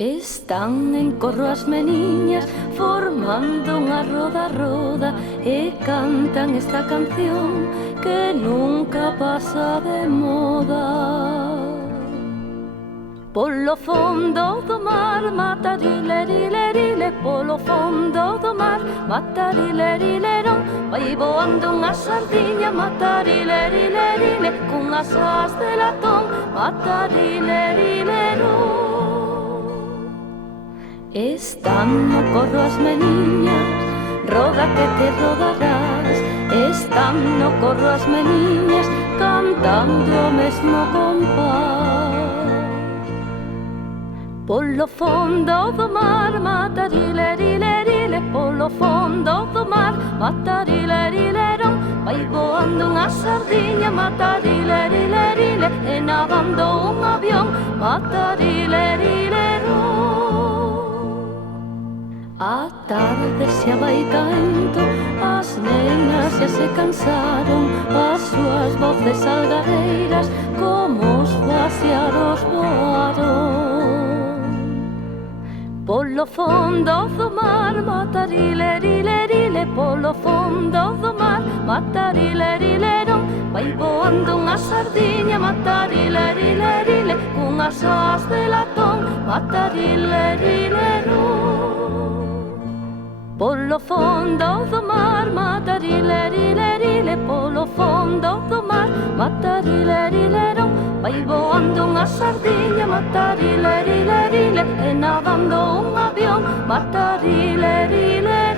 Están en corro as meniñas formando unha roda e cantan esta canción que nunca pasa de moda. Polo fondo do mar, matarilerile, polo fondo do mar, matarilerirón, vai voando unha sardiña, matarilerile, cunhas as de latón, matarilerirón. Están no corro as meniñas, roda que te rodarás. Están no corro as meniñas, cantando o mesmo compás. Polo fondo do mar, matarilerile, polo fondo do mar, matarilerirón, vai voando unha sardiña, matarilerile, e nadando un avión, matarilerirón. A tarde xa vai caendo, as nenas xa se cansaron, as súas voces algareiras como os vaciaros voaron. Polo fondo do mar, matarilerile, polo fondo do mar, matarilerirón, vai voando unha sardiña, matarilerile, cunhas as de latón, matarilerirón. Polo fondo do mar, matarilerile, polo fondo do mar, matarilerirón, vai voando unha sardiña, matarilerile, e nadando un avión, matarilerile.